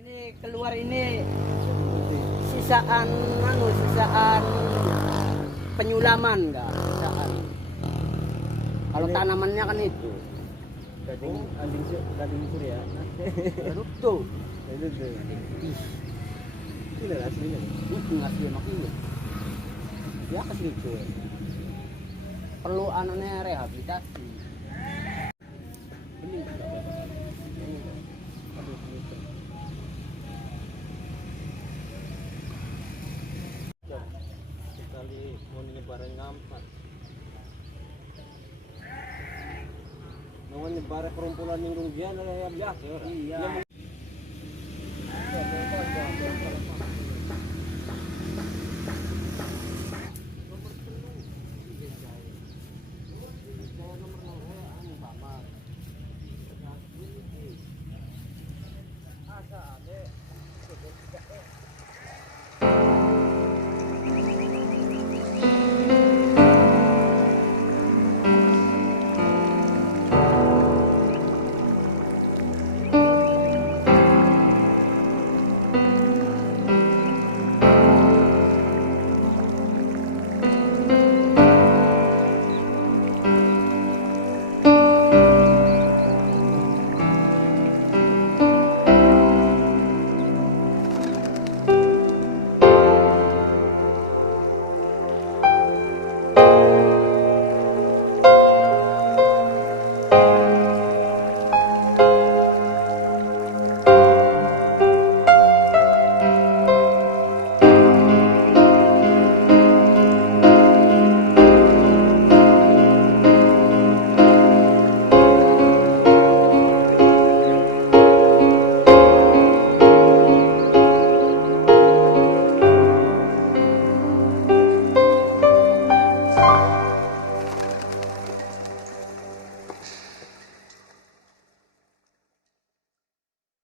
ini keluar ini sisaan penyulaman enggak sisaan. Kalau tanamannya kan itu gading surya. tuh. Itu tuh. Ini aslinya. Asli makanya. Ya kasih itu. Perlu anaknya rehabilitasi. Ini enggak apa-apa. Aduh, sekali mau nyebarin ngampat. Mau nyebarin kerumpulan yang rugian ya biasa orang. Iya. Asa ade